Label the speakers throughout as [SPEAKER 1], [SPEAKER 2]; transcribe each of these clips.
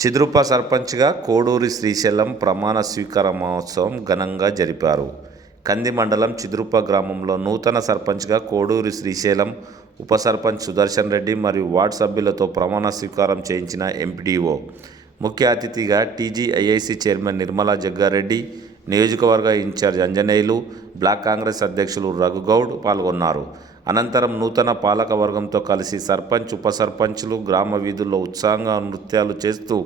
[SPEAKER 1] చిద్రుప్ప సర్పంచ్గా కోడూరి శ్రీశైలం ప్రమాణ స్వీకార మహోత్సవం ఘనంగా జరిపారు. కంది మండలం చిద్రుప్ప గ్రామంలో నూతన సర్పంచ్గా కోడూరి శ్రీశైలం ఉప సర్పంచ్ సుదర్శన్ రెడ్డి మరియు వార్డు సభ్యులతో ప్రమాణ స్వీకారం చేయించిన ఎంపీడీఓ. ముఖ్య అతిథిగా టీజీఐఐసి చైర్మన్ నిర్మలా జగ్గారెడ్డి నియోజకవర్గ ఇన్ఛార్జ్ అంజనేయులు బ్లాక్ కాంగ్రెస్ అధ్యక్షులు రఘుగౌడ్ పాల్గొన్నారు. అనంతరం నూతన పాలకవర్గంతో కలిసి సర్పంచ్ ఉప సర్పంచ్లు గ్రామ వీధుల్లో ఉత్సాహంగా నృత్యాలు చేస్తూ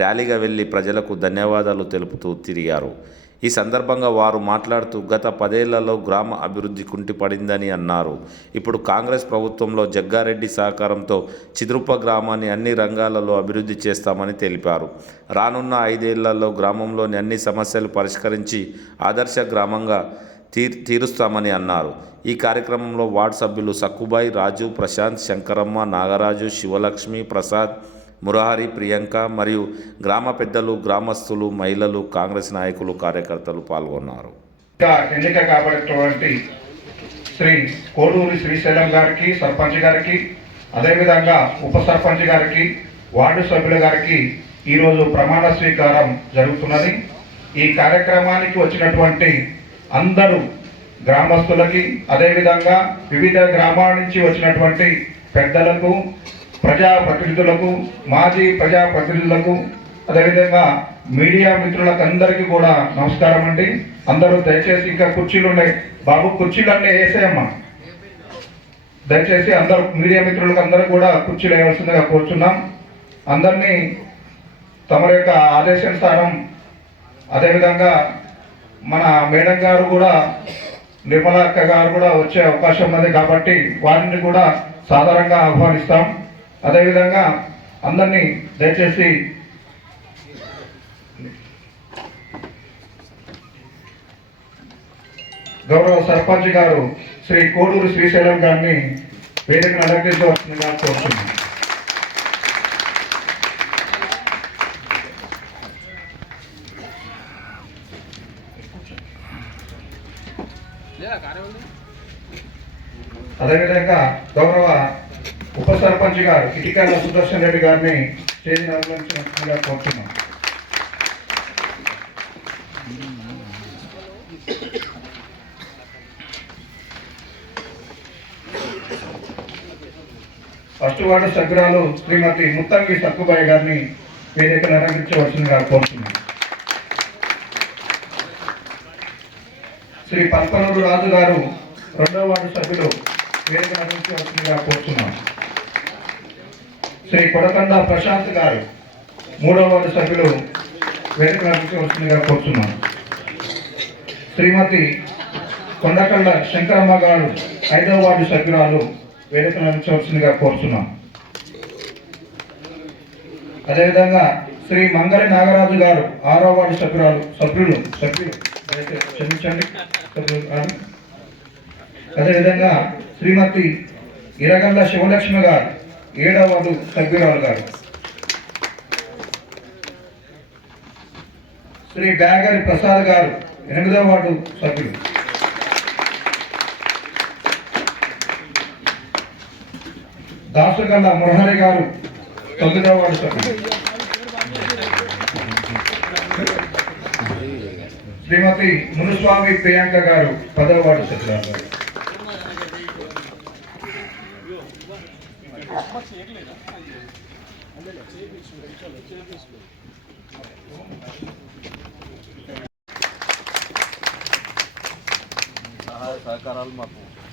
[SPEAKER 1] ర్యాలీగా వెళ్ళి ప్రజలకు ధన్యవాదాలు తెలుపుతూ తిరిగారు. ఈ సందర్భంగా వారు మాట్లాడుతూ గత పదేళ్ళలో గ్రామ అభివృద్ధి కుంటిపడిందని అన్నారు. ఇప్పుడు కాంగ్రెస్ ప్రభుత్వంలో జగ్గారెడ్డి సహకారంతో చిద్రుప్ప గ్రామాన్ని అన్ని రంగాలలో అభివృద్ధి చేస్తామని తెలిపారు. రానున్న ఐదేళ్ళలో గ్రామంలోని అన్ని సమస్యలు పరిష్కరించి ఆదర్శ గ్రామంగా తీర్ తీరుస్తామని అన్నారు. ఈ కార్యక్రమంలో వార్డు సభ్యులు సక్కుబాయి రాజు ప్రశాంత్ శంకరమ్మ నాగరాజు శివలక్ష్మి ప్రసాద్ మురహరి ప్రియాంక మరియు గ్రామ పెద్దలు గ్రామస్తులు మహిళలు కాంగ్రెస్ నాయకులు కార్యకర్తలు పాల్గొన్నారు.
[SPEAKER 2] ఎన్నిక కాబడినటువంటి శ్రీ కోడూరి శ్రీశైలం గారికి సర్పంచ్ గారికి అదేవిధంగా ఉప సర్పంచ్ గారికి వార్డు సభ్యుల గారికి ఈరోజు ప్రమాణ స్వీకారం జరుగుతున్నది. ఈ కార్యక్రమానికి వచ్చినటువంటి అందరూ గ్రామస్తులకి అదేవిధంగా వివిధ గ్రామాల నుంచి వచ్చినటువంటి పెద్దలకు ప్రజాప్రతినిధులకు మాజీ ప్రజాప్రతినిధులకు అదేవిధంగా మీడియా మిత్రులకు అందరికీ కూడా నమస్కారం అండి. అందరూ దయచేసి ఇంకా కుర్చీలు ఉన్నాయి బాబు కుర్చీలన్నీ వేసేయమ్మా. దయచేసి అందరూ మీడియా మిత్రులకు అందరూ కూడా కుర్చీలు వేయవలసిందిగా కోరుచున్నాం. అందరినీ తమ యొక్క ఆదేశానుసారం అదేవిధంగా మన మేడం గారు కూడా నిర్మలా అక్క గారు కూడా వచ్చే అవకాశం ఉన్నది కాబట్టి వారిని కూడా సాధారణంగా ఆహ్వానిస్తాం. అదేవిధంగా అందరినీ దయచేసి గౌరవ సర్పంచ్ గారు శ్రీ కోడూరు శ్రీశైలం గారిని వేదికను అలంకరించవలసిందిగా కోరుతున్నాను అదేవిధంగా గౌరవ ఉప సర్పంచ్ గారు ఇటికాల సుదర్శన్ రెడ్డి గారిని స్టేజ్ అలంకరించినట్టుగా కోరుతున్నాం. ఫస్ట్ వార్డు సభ్యురాలు శ్రీమతి ముత్తంగి సక్కుబాయి గారిని వేదికను అలంకరించవలసిందిగా కోరుతున్నాం. శ్రీ పల్పనూరు రాజు గారు రెండవ వార్డు సభ్యులు వేదిక అందించవలసిందిగా కోరుతున్నాం. శ్రీ కొడకండ ప్రశాంత్ గారు మూడవ వార్డు సభ్యులు వేదిక అందించవలసిందిగా కోరుతున్నాం. శ్రీమతి కొండకండ శంకరమ్మ గారు ఐదవ వార్డు సభ్యురాలు క్రాంతికి వచ్చిందిగా కోరుతున్నాం. అదేవిధంగా శ్రీ మంగళ నాగరాజు గారు ఆరో వార్డు సభ్యురాలు సభ్యులు సభ్యులు క్షమించండి. సభ్యులు అదేవిధంగా శ్రీమతి ఇరగల్ల శివలక్ష్మి గారు ఏడవ సభ్యురాలు గారు. శ్రీ బ్యాగరి ప్రసాద్ గారు ఎనిమిదవ వార్డు సభ్యులు. దాసుగల్ల మురహరి గారు తొమ్మిదవ వార్డు సభ్యులు. శ్రీమతి మునుస్వామి ప్రియాంక గారు పదవ వార్డు సభ్యురాలు.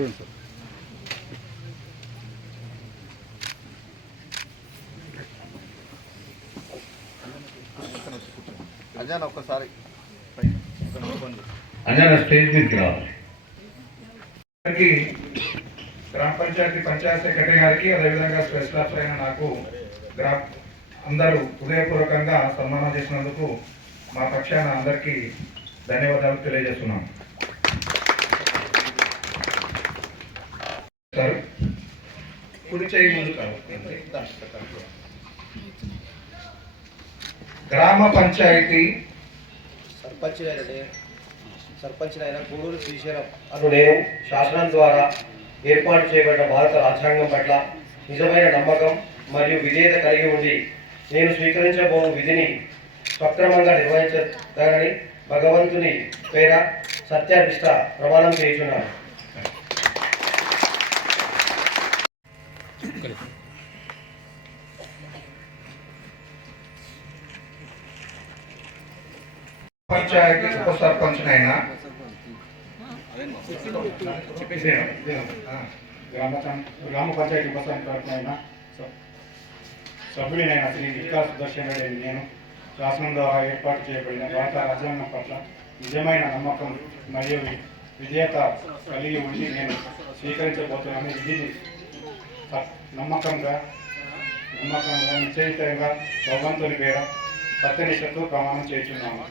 [SPEAKER 3] థ్యాంక్ యూ అజాన్ ఒక్కసారి
[SPEAKER 2] అంజన స్టేజ్ మీదకి రావాలి.
[SPEAKER 4] గ్రామ పంచాయతీ పంచాయత్ సెక్రటరీ గారికి అదేవిధంగా స్పెషల్ ఆఫీసర్ అయిన నాకు గ్రా అందరూ హృదయపూర్వకంగా సన్మానం చేసినందుకు మా పక్షాన అందరికీ ధన్యవాదాలు తెలియజేస్తున్నాం. సార్ కుడి చేయి ముందు. గ్రామ పంచాయతీ
[SPEAKER 5] సర్పంచ్ సర్పంచ్ అయిన గూడూరు శ్రీశైలం అను నేను శాసనం ద్వారా ఏర్పాటు చేయబడిన భారత రాజ్యాంగం పట్ల నిజమైన నమ్మకం మరియు విధేయత కలిగి ఉండి నేను స్వీకరించబో విధిని సక్రమంగా నిర్వహించగలని భగవంతుని పేర సత్యాధిష్ట ప్రమాణం చేయుచున్నాను
[SPEAKER 4] పంచాయతీ ఉప సర్పంచ్ అయినా.
[SPEAKER 6] గ్రామ గ్రామ పంచాయతీ ఉప సర్పంచ్ సభ్యుడినైనా శ్రీ వికాస్ సుదర్శన్ రెడ్డి నేను శాసనం ద్వారా ఏర్పాటు చేయబడిన భారత రాజ్యాంగం పట్ల నిజమైన నమ్మకం మరియు విజేత కలిగి ఉండి నేను స్వీకరించబోతున్నాను. ఇది నమ్మకంగా నమ్మకంగా నిశ్చయితంగా భగవంతుని పేర సత్యనిష్టతో ప్రమాణం చేస్తున్నాను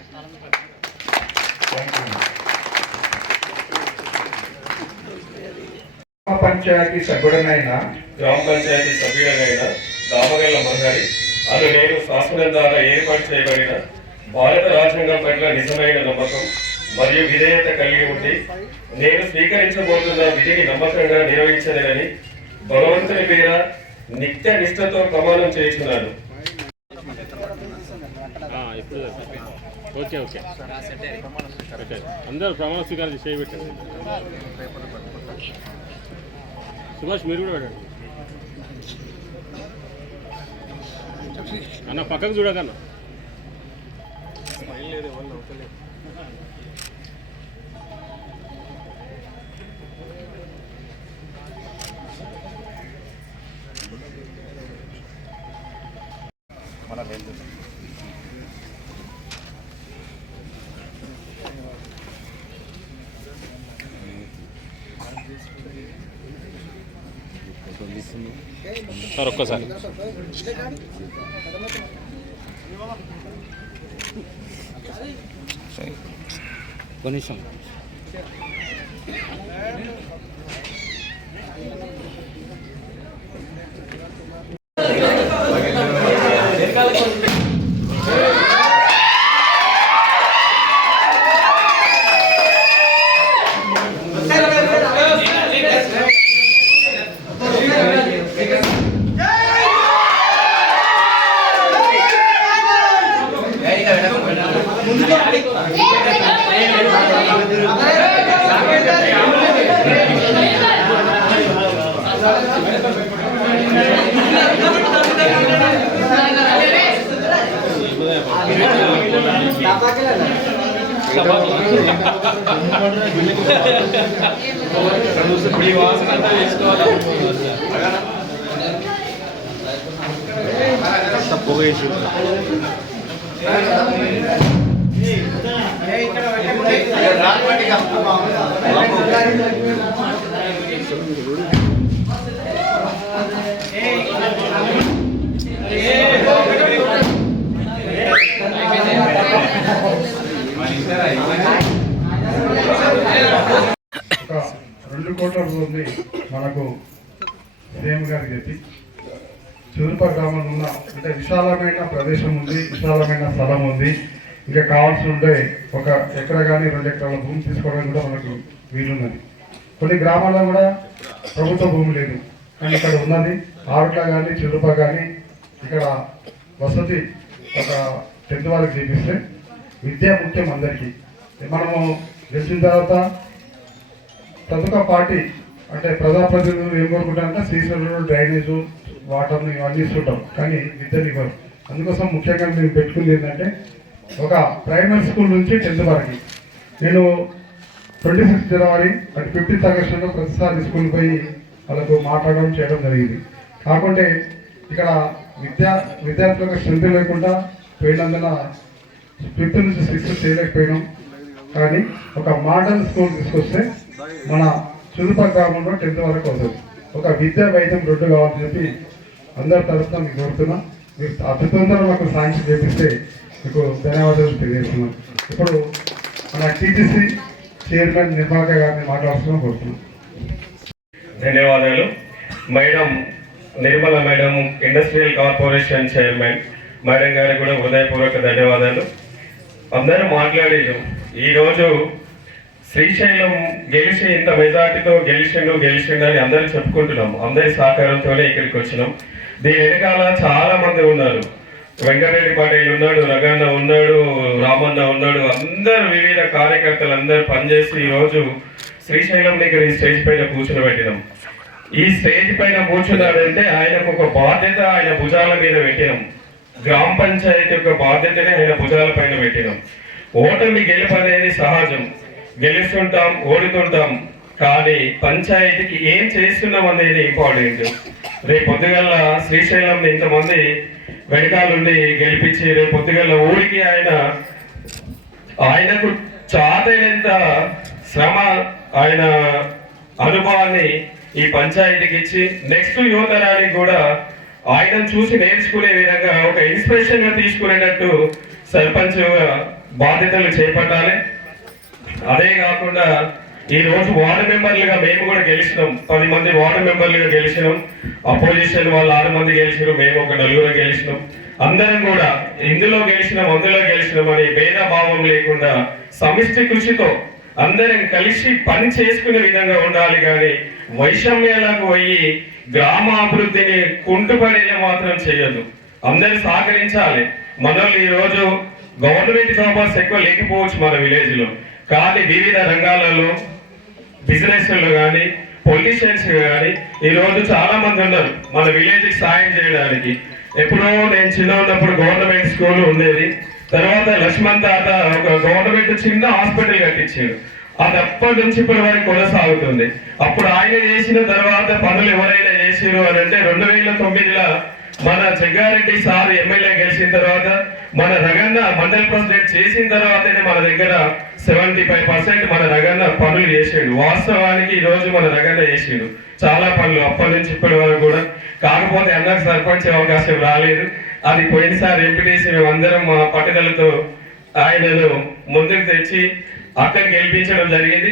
[SPEAKER 4] గ్రామ పంచాయతీ సభ్యుడనైనా
[SPEAKER 7] గ్రామ పంచాయతీ సభ్యుడనైన దామగల్ల మంగళి అను నేను శాసనం ద్వారా ఏర్పాటు చేయబడిన భారత రాజ్యాంగం పట్ల నిజమైన నమ్మకం మరియు విధేయత కలిగి ఉండి నేను స్వీకరించబోతున్న విధిని నమ్మకంగా నిర్వహించలేనని భగవంతుని పేర నిత్య నిష్ఠతో ప్రమాణం చేస్తున్నాను
[SPEAKER 8] ఓకే ఓకే. ఓకే. అందరూ ప్రమాణ స్వీకారం చేయబెట్టండి. సుభాష్ మీరు కూడా పెట్టండి. అన్న పక్కకు చూడకన్నా. సార్ ఒక్కసారి కొనిష్టం
[SPEAKER 4] ఒక రెండు కోట్ల రూపాయలు మనకు సీఎం గారు చెప్పి చిరుప గ్రామంలో ఉన్న అంటే విశాలమైన ప్రదేశం ఉంది విశాలమైన స్థలం ఉంది. ఇంకా కావాల్సి ఉంటే ఒక ఎకరా కానీ రెండు ఎకరాల భూమి తీసుకోవడానికి కూడా మనకు వీలున్నది. కొన్ని గ్రామాల్లో కూడా ప్రభుత్వ భూమి లేదు. కానీ ఇక్కడ ఉన్నది ఆరుట్ల కానీ చిరుప కానీ ఇక్కడ వసతి ఒక టెన్త్ వాళ్ళకి చేపిస్తే విద్య ముఖ్యం అందరికీ. మనము గెలిచిన తర్వాత ప్రతి ఒక్క పార్టీ అంటే ప్రజాప్రతినిధులు ఏం కోరుకుంటారంటే శ్రీశైలంలో డ్రైనేజు వాటర్ని ఇవన్నీ ఇస్తుంటాం కానీ విద్యను ఇవ్వరు. అందుకోసం ముఖ్యంగా మేము పెట్టుకుంది ఏంటంటే ఒక ప్రైమరీ స్కూల్ నుంచి టెన్త్ వరకు. నేను ట్వంటీ సిక్స్ జనవరి అంటే ఫిఫ్టీన్త్ ఆగస్టులో ప్రతిసారి స్కూల్కి పోయి వాళ్ళకు మాట్లాడడం చేయడం జరిగింది. కాకుంటే ఇక్కడ విద్యా విద్యార్థులకు స్ట్రెంత్ లేకుండా పోయినందున ఫిఫ్త్ నుంచి సిక్స్త్ చేయలేకపోయినాం. కానీ ఒక మోడల్ స్కూల్ తీసుకొస్తే మన చురుప గ్రామంలో టెన్త్ వరకు అవుతుంది
[SPEAKER 6] ఒక విద్యా వైద్యం రెండు కావాలని చెప్పి అందరి తరఫున మీకు కోరుతున్నా మీరు అతి తొందరగా మాకు సాంక్షన్ చేపిస్తే మీకు ధన్యవాదాలు తెలియజేస్తున్నాం. ఇప్పుడు మన టీటీసీ చైర్మన్ నిర్మాత గారిని మాట్లాడుతున్నాం కోరుతున్నాం.
[SPEAKER 7] ధన్యవాదాలు. Madam Nirmala madam industrial corporation chairman madam గారికి కూడా హృదయపూర్వక ధన్యవాదాలు. అందరూ మాట్లాడారు. ఈరోజు శ్రీశైలం గెలిచి ఇంత మెజార్టీతో గెలిచిండు గెలిచిండు అని అందరూ చెప్పుకుంటున్నాం. అందరి సహకారంతోనే ఇక్కడికి వచ్చినాం. దీని వెనకాల చాలా మంది ఉన్నారు. వెంకటరెడ్డి పాటిల్ ఉన్నాడు రగన్న ఉన్నాడు రామన్న ఉన్నాడు. అందరు వివిధ కార్యకర్తలు అందరూ పనిచేసి ఈరోజు శ్రీశైలం దగ్గర ఈ స్టేజ్ పైన కూర్చుని పెట్టినాం. ఈ స్టేజ్ పైన కూర్చున్నాడంటే ఆయనకు ఒక బాధ్యత ఆయన భుజాల మీద పెట్టినాం. గ్రామ పంచాయతీ యొక్క బాధ్యతనే ఆయన భుజాల పైన పెట్టినాం. ఓటమి గెలుపు అనేది సహజం. గెలుస్తుంటాం ఓడుతుంటాం. కానీ పంచాయతీకి ఏం చేస్తున్నాం అనేది ఇంపార్టెంట్. రేపు పొద్దుగల శ్రీశైలం ఇంతమంది వెనకాలండి గెలిపించి రేపు పొద్దుగల ఊరికి ఆయన ఆయనకు చాతైనంత శ్రమ ఆయన అనుభవాన్ని ఈ పంచాయతీకి ఇచ్చి నెక్స్ట్ యువతరానికి కూడా ఆయనను చూసి నేర్చుకునే విధంగా ఒక ఇన్స్పిరేషన్గా తీసుకునేటట్టు సర్పంచ్ బాధ్యతలు చేపట్టాలి. అదే కాకుండా ఈ రోజు వార్డు మెంబర్లుగా మేము కూడా గెలిచినాం. పది మంది వార్డు మెంబర్లుగా గెలిచినాం. అపోజిషన్ వాళ్ళు ఆరు మంది గెలిచినాం మేము ఒక నలుగురు గెలిచినాం. అందరం కూడా ఇందులో గెలిచినాం అందులో గెలిచినాం అని భేదభావం లేకుండా సమిష్టి కృషితో అందరం కలిసి పని చేసుకునే విధంగా ఉండాలి కానీ వైషమ్యాలకు పోయి గ్రామ అభివృద్ధిని కుంటుపడేలా మాత్రం చేయొద్దు. అందరు సహకరించాలి. మనల్ని ఈరోజు గవర్నమెంట్ జాబర్స్ ఎక్కువ లేకపోవచ్చు మన విలేజ్లో కానీ వివిధ రంగాలలో బిజినెస్లో కానీ పొలిటీషియన్స్ కానీ ఈ రోజు చాలా మంది ఉన్నారు. మన విలేజ్కి సాయం చేయడానికి. ఎప్పుడో నేను చిన్న ఉన్నప్పుడు గవర్నమెంట్ స్కూల్ ఉండేది. తర్వాత లక్ష్మణ్ తాత ఒక గవర్నమెంట్ చిన్న హాస్పిటల్ కట్టించాడు అది అప్పటి నుంచి ఇప్పటి వరకు కొనసాగుతుంది. అప్పుడు ఆయన చేసిన తర్వాత పనులు ఎవరైనా చేసిరు అని అంటే రెండు వేల తొమ్మిదిలో మన జగ్గారెడ్డి సార్ ఎమ్మెల్యే గెలిచిన తర్వాత మన రగన్న మండల్ ప్రెసిడెంట్ చేసిన తర్వాతనే మన దగ్గర సెవెంటీ ఫైవ్ పర్సెంట్ మన రగన్న పనులు చేసాడు. వాస్తవానికి ఈ రోజు మన రగన్న చేసాడు. చాలా పనులు అప్పటి నుంచి ఇప్పటి వరకు కూడా. కాకపోతే అన్నకు సర్పంచ్ అవకాశం రాలేదు. అది పోయినసారి ఎంపీటీసీ మేమందరం మా పట్టుదలతో ఆయనను ముందుకు తెచ్చి అక్కడ గెలిపించడం జరిగింది.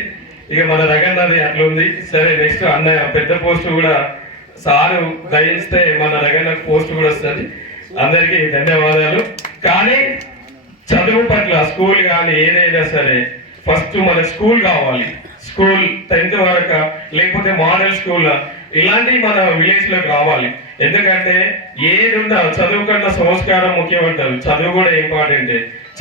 [SPEAKER 7] ఇక మన రగన్నది అట్లా ఉంది సరే నెక్స్ట్ అన్న పెద్ద పోస్ట్ కూడా సారు దయిస్తే మన రగన్న పోస్ట్ కూడా వస్తుంది. అందరికీ ధన్యవాదాలు. కానీ చదువు పట్ల స్కూల్ కానీ ఏదైనా సరే ఫస్ట్ మన స్కూల్ కావాలి. స్కూల్ టెన్త్ వరకు లేకపోతే మోడల్ స్కూల్ ఇలాంటివి మన విలేజ్లో కావాలి. ఎందుకంటే ఏదున్నా చదువు కన్నా సంస్కారం ముఖ్యమంటారు. చదువు కూడా ఇంపార్టెంట్.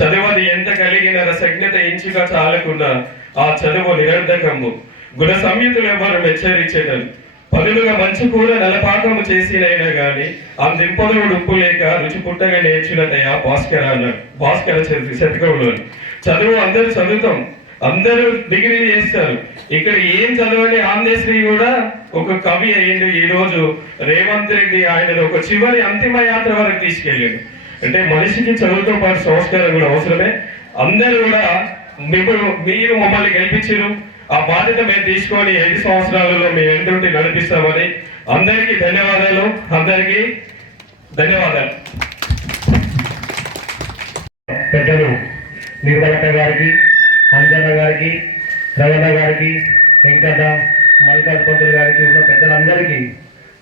[SPEAKER 7] చదువు అది ఎంత కలిగిన సజ్ఞత ఇంచుగా చాలకున్నా ఆ చదువు నిరర్ధకము గుణ సంయుతులు ఎవరు హెచ్చరించేదారు పదులుగా మంచి కూర నలపాకము చేసినైనా గాని ఆ దింపదుడు ఉప్పు లేక రుచి పుట్టగా నేర్చునటయా భాస్కర అన్నాడు. భాస్కర చరిత్ర శతకంలో చదువు అందరూ చదువుతాం. అందరూ డిగ్రీ చేస్తారు. ఇక్కడ ఏం చదవని ఆంధ్రశ్రీ కూడా ఒక కవి అయ్యిండు. ఈ రోజు రేవంత్ రెడ్డి ఆయన ఒక చివరి అంతిమ యాత్ర వరకు తీసుకెళ్ళాడు. అంటే మనిషికి చదువుతో పాటు సంస్కారం కూడా అవసరమే. అందరూ కూడా మిమ్మల్ని మీరు మమ్మల్ని గెలిపించారు ఆ బాధ్యత మేము తీసుకొని ఐదు సంవత్సరాలలో మేము ఎంటుంటి నడిపిస్తామని అందరికీ ధన్యవాదాలు. అందరికీ ధన్యవాదాలు.
[SPEAKER 9] పెద్దలు నిర్మలక్క గారికి అంజన్న గారికి రవణ గారికి వెంకట మల్లికార్ పంతులు గారికి ఉన్న పెద్దలందరికీ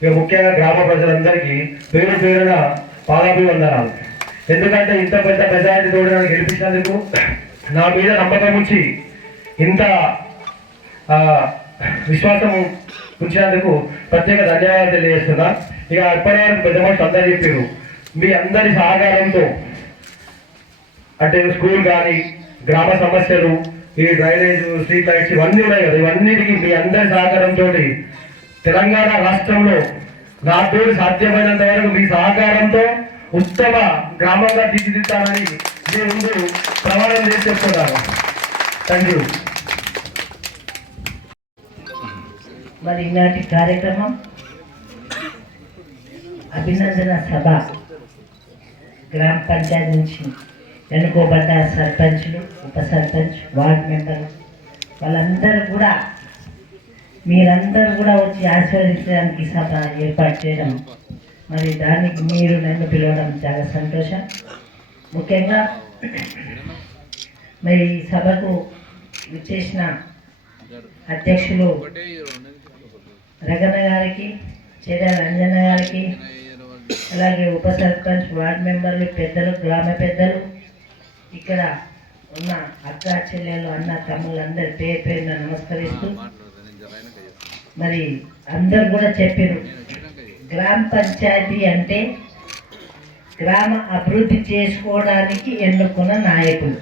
[SPEAKER 9] ఇక ముఖ్యంగా గ్రామ ప్రజలందరికీ పేరు పేరున పాదాభివందనాలు. ఎందుకంటే ఇంత పెద్ద మెజారిటీ తోడు నన్ను గెలిపించినందుకు నా మీద నమ్మకం ఉంచి ఇంత ఆ, విశ్వాసం ఉంచినందుకు ప్రత్యేక ధన్యవాదాలు తెలియజేస్తున్నా. ఇక ఇప్పటివరకు పెద్ద మనుషులు అందరూ చెప్పారు. మీ అందరి సహకారంతో అంటే స్కూల్ కానీ గ్రామ సమస్యలు ఈ డ్రైనేజ్ స్ట్రీట్ లైట్స్ ఇవన్నీ ఉన్నాయి కదా. ఇవన్నిటికీ మీ అందరి సహకారంతో తెలంగాణ రాష్ట్రంలో నాతో సాధ్యమైనంత వరకు మీ సహకారంతో ఉత్తమ గ్రామంగా తీర్చిదిద్దానని మీ ముందు ప్రమాణం చేసి చెప్తున్నాను. థ్యాంక్ యూ
[SPEAKER 10] మరి ఈనాటి కార్యక్రమం అభినందన సభ గ్రామ పంచాయతీ నుంచి ఎన్నుకోబడ్డ సర్పంచ్లు ఉప సర్పంచ్ వార్డ్ మెంబర్లు వాళ్ళందరూ కూడా మీరందరూ కూడా వచ్చి ఆశీర్వదించడానికి సభ ఏర్పాటు చేయడం మరి దానికి మీరు నన్ను పిలవడం చాలా సంతోషం. ముఖ్యంగా మరి ఈ సభకు విచ్చేసిన అధ్యక్షులు రగన గారికి చెడ రంజన గారికి అలాగే ఉప సర్పంచ్ వార్డ్ మెంబర్లు పెద్దలు గ్రామ పెద్దలు ఇక్కడ ఉన్న అక్క చెల్లెలు అన్న తమ్ముళ్ళందరి పేరు పేరున నమస్కరిస్తూ మరి అందరు కూడా చెప్పారు గ్రామ పంచాయతీ అంటే గ్రామ అభివృద్ధి చేసుకోవడానికి ఎన్నుకున్న నాయకులు.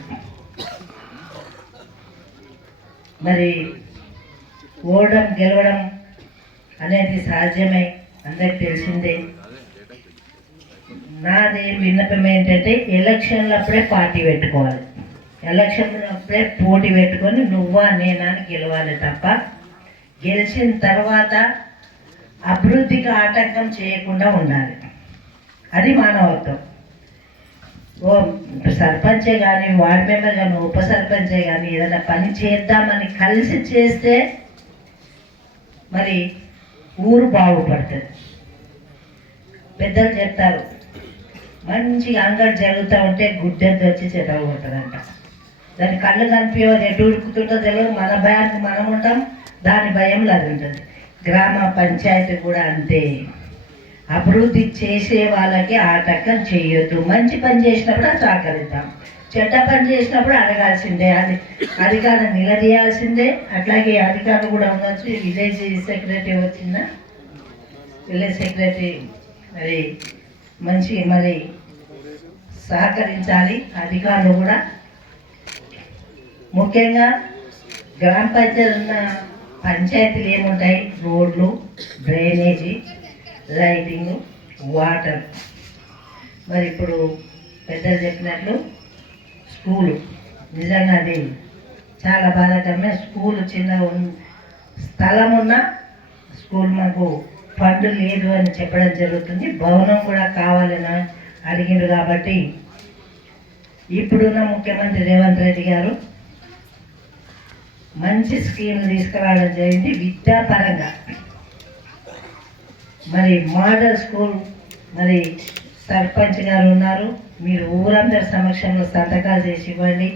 [SPEAKER 10] మరి ఓడడం గెలవడం అనేది సహజమే అందరికి తెలిసిందే. నాది విన్నపం ఏంటంటే ఎలక్షన్లు అప్పుడే పార్టీ పెట్టుకోవాలి. ఎలక్షన్లు అప్పుడే పోటీ పెట్టుకొని నువ్వా నేనా అని గెలవాలి తప్ప గెలిచిన తర్వాత అభివృద్ధికి ఆటంకం చేయకుండా ఉండాలి. అది మానవత్వం. ఓ సర్పంచే కానీ వార్డ్ మెంబర్ కానీ ఉప సర్పంచే కానీ ఏదైనా పని చేద్దామని కలిసి చేస్తే మరి ఊరు బాగుపడుతుంది పెద్దలు చెప్తారు మంచి అందరు జరుగుతూ ఉంటే గుడ్డెద్దు వచ్చి చెదగొట్టదంట దాని కళ్ళు కనిపించదు ఎటు ఉడుకుతుంటో తెలియదు మన భయానికి మనం ఉంటాం దాని భయంలో అది ఉంటుంది. గ్రామ పంచాయతీ కూడా అంతే. అభివృద్ధి చేసే వాళ్ళకి ఆటంకం చేయొద్దు. మంచి పని చేసినప్పుడు సహకరిద్దాం చెడ్డ పని చేసినప్పుడు అడగాల్సిందే. అది అధికారం నిలదీయాల్సిందే. అట్లాగే అధికారులు కూడా ఉండొచ్చు. విలేజ్ సెక్రటరీ వచ్చిన విలేజ్ సెక్రటరీ మరి మంచి మరి సహకరించాలి. అధికారులు కూడా ముఖ్యంగా గ్రామ పంచాయతీ ఉన్న పంచాయతీలు ఏముంటాయి? రోడ్లు డ్రైనేజీ లైటింగ్ వాటర్. మరి ఇప్పుడు పెద్దలు చెప్పినట్లు స్కూలు. నిజంగా అది చాలా బాధాకరమే. స్కూల్ చిన్న స్థలం ఉన్న స్కూల్ మాకు ఫండ్ లేదు అని చెప్పడం జరుగుతుంది. భవనం కూడా కావాలని అడిగిండు కాబట్టి ఇప్పుడున్న ముఖ్యమంత్రి రేవంత్ రెడ్డి గారు మంచి స్కీమ్ తీసుకురావడం జరిగింది విద్యాపరంగా. మరి మోడల్ స్కూల్ మరి సర్పంచ్ గారు ఉన్నారు. మీరు ఊరందరి సమక్షంలో సంతకాలు చేసి ఇవ్వండి.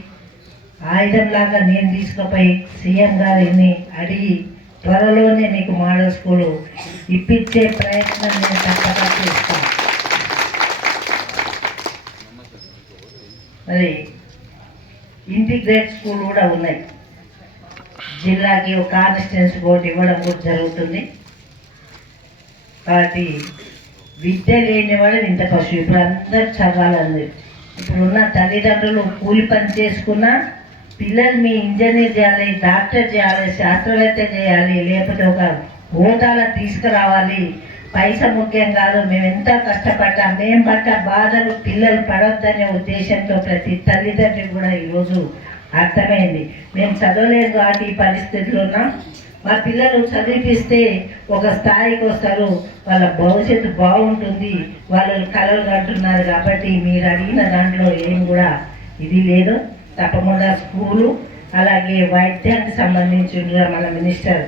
[SPEAKER 10] ఆయుధంలాగా నేను తీసుకుపోయి సీఎం గారిని అడిగి త్వరలోనే నీకు మోడల్ స్కూలు ఇప్పించే ప్రయత్నం నేను తప్పక చేస్తాను. మరి ఇంటిగ్రేట్ స్కూల్ కూడా ఉన్నాయి. జిల్లాకి ఒక కాన్స్టిట్యున్సీ బోర్డు ఇవ్వడం కూడా జరుగుతుంది. కాబట్టి విద్య లేని వాడు ఇంత కష్టం ఇప్పుడు అందరు చదవాలని ఇప్పుడున్న తల్లిదండ్రులు కూలి పని చేసుకున్నా పిల్లలు మీ ఇంజనీర్ చేయాలి డాక్టర్ చేయాలి శాస్త్రవేత్త చేయాలి లేకపోతే ఒక హోదాలో తీసుకురావాలి. పైస ముఖ్యం కాదు మేము ఎంత కష్టపడ్డా మేము పడ్డ బాధలు పిల్లలు పడొద్దనే ఉద్దేశంతో ప్రతి తల్లిదండ్రులు కూడా ఈరోజు అర్థమైంది. మేము చదవలేదు కాబట్టి ఈ పరిస్థితిలో ఉన్నాం. మా పిల్లలు చదివిపిస్తే ఒక స్థాయికి వస్తారు. వాళ్ళ భవిష్యత్తు బాగుంటుంది. వాళ్ళు కలలు కంటున్నారు కాబట్టి మీరు అడిగిన దాంట్లో ఏం కూడా ఇది లేదు. తప్పకుండా స్కూలు అలాగే వైద్యానికి సంబంధించి మన మినిస్టర్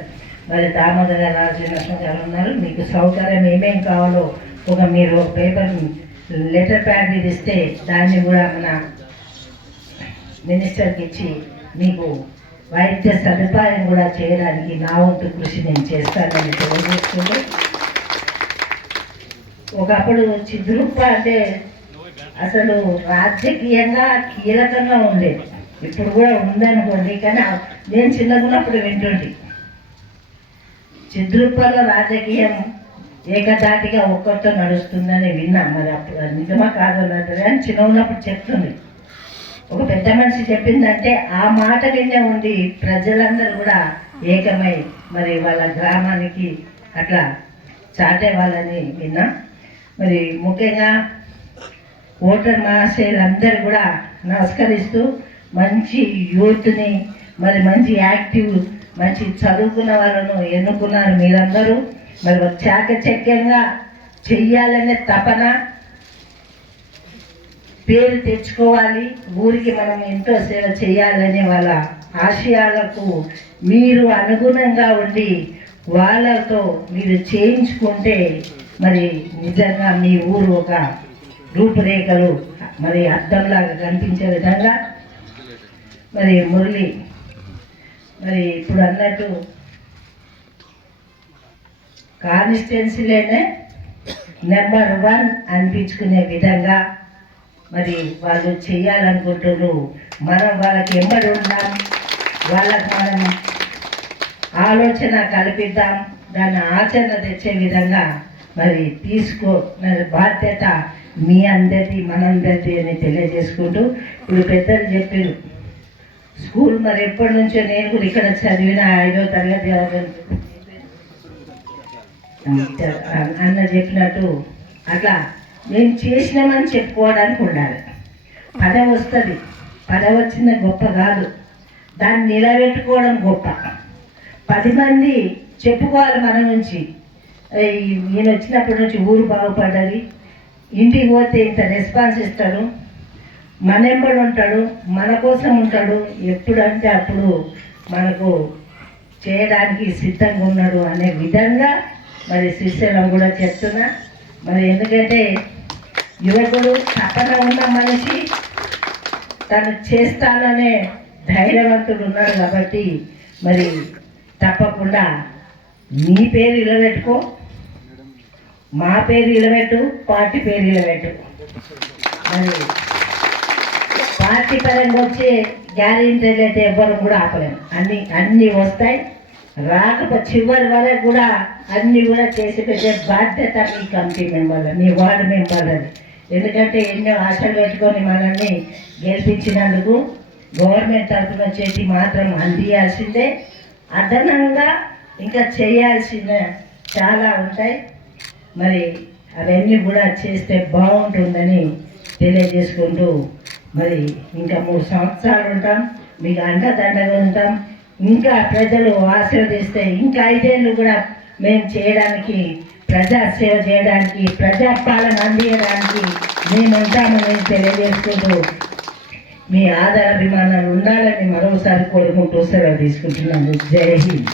[SPEAKER 10] మరి దామోదర రాజనరసింహ గారు ఉన్నారు. మీకు సౌకర్యం ఏమేం కావాలో ఒక మీరు ఒక పేపర్ లెటర్ ప్యాడ్ ఇస్తే దాన్ని కూడా మన మినిస్టర్కి ఇచ్చి మీకు వైద్య సదుపాయం కూడా చేయడానికి నా వంతు కృషి నేను చేస్తానని తెలియజేస్తుంది. ఒకప్పుడు చిద్రూప అంటే అసలు రాజకీయంగా కీలకంగా ఉండేది ఇప్పుడు కూడా ఉందనుకోండి కానీ నేను చిన్నగా ఉన్నప్పుడు వింటుండి. చిద్రూపలో రాజకీయం ఏకజాతిగా ఒక్కరితో నడుస్తుందని విన్నా. మరి అప్పుడు నిజమా కాదో అని చిన్న ఉన్నప్పుడు చెప్తుంది ఒక పెద్ద మనిషి చెప్పిందంటే ఆ మాట విన్నే ఉండి ప్రజలందరూ కూడా ఏకమై మరి వాళ్ళ గ్రామానికి అట్లా చాటే వాళ్ళని విన్నా. మరి ముఖ్యంగా ఓటర్ మహాశయులందరూ కూడా నమస్కరిస్తూ మంచి యూత్ని మరి మంచి యాక్టివ్ మంచి చదువుకున్న వాళ్ళను ఎన్నుకున్నారు మీరందరూ. మరి చాకచక్యంగా చెయ్యాలనే తపన పేరు తెచ్చుకోవాలి. ఊరికి మనం ఎంతో సేవ చేయాలనే వాళ్ళ ఆశయాలకు మీరు అనుగుణంగా ఉండి వాళ్ళతో మీరు చేయించుకుంటే మరి నిజంగా మీ ఊరు ఒక రూపురేఖలు మరి అర్థంలాగా కనిపించే విధంగా. మరి మురళి మరి ఇప్పుడు అన్నట్టు కాన్స్టిట్యున్సీలోనే నెంబర్ వన్ అనిపించుకునే విధంగా మరి వాళ్ళు చేయాలనుకుంటున్నారు మనం వాళ్ళకి ఎంబడి ఉందాం. వాళ్ళకి మనం ఆలోచన కల్పిద్దాం. దాన్ని ఆచరణ తెచ్చే విధంగా మరి తీసుకో మరి బాధ్యత మీ అందరిది మనందరిది అని తెలియజేసుకుంటూ ఇప్పుడు పెద్దలు చెప్పారు స్కూల్ మరి ఎప్పటి నుంచో నేను కూడా ఇక్కడ చదివిన ఐదో తరగతి అన్న చెప్పినట్టు అట్లా మేము చేసినామని చెప్పుకోవడానికి ఉండాలి. పదవి వస్తుంది. పదవి వచ్చిన గొప్ప కాదు. దాన్ని నిలబెట్టుకోవడం గొప్ప. పది మంది చెప్పుకోవాలి మన నుంచి. ఈయన వచ్చినప్పటి నుంచి ఊరు బాగుపడ్డది. ఇంటికి పోతే ఇంత రెస్పాన్స్ ఇస్తాడు. మన ఎంబడి ఉంటాడు. మన కోసం ఉంటాడు. ఎప్పుడంటే అప్పుడు మనకు చేయడానికి సిద్ధంగా ఉన్నాడు అనే విధంగా మరి శిష్యులం కూడా చెప్తున్నా. మరి ఎందుకంటే యువకుడు తపన ఉన్న మనిషి తను చేస్తాననే ధైర్యవంతుడు ఉన్నాడు కాబట్టి మరి తప్పకుండా మీ పేరు ఇలబెట్టుకో మా పేరు ఇలబెట్టు పార్టీ పేరు ఇలబెట్టు మరి పార్టీ పరంగా వచ్చే గ్యారెంటీలు అయితే ఎవ్వరు కూడా ఆపలేము అన్ని అన్నీ వస్తాయి. రాకపో చివరి వరకు కూడా అన్నీ కూడా చేసి పెట్టే బాధ్యత మీ కమిటీ మెంబర్లు మీ వార్డు మెంబర్లని ఎందుకంటే ఎన్నో ఆశలు పెట్టుకొని మనల్ని గెలిపించినందుకు గవర్నమెంట్ తరఫున చేసి మాత్రం అందియాల్సిందే. అదనంగా ఇంకా చేయాల్సిన చాలా ఉంటాయి. మరి అవన్నీ కూడా చేస్తే బాగుంటుందని తెలియజేసుకుంటూ మరి ఇంకా మూడు సంవత్సరాలు ఉంటాం. మీకు అండదండగా ఉంటాం. ఇంకా ప్రజలు ఆశీర్వదిస్తే ఇంకా ఐదేళ్ళు కూడా మేము చేయడానికి ప్రజా సేవ చేయడానికి ప్రజాపాలన అందించడానికి మేము తెలియజేసుకుంటూ మీ ఆదర అభిమానాలు ఉండాలని మరోసారి కోరుకుంటూ సెలవు తీసుకుంటున్నాను. జై హింద్.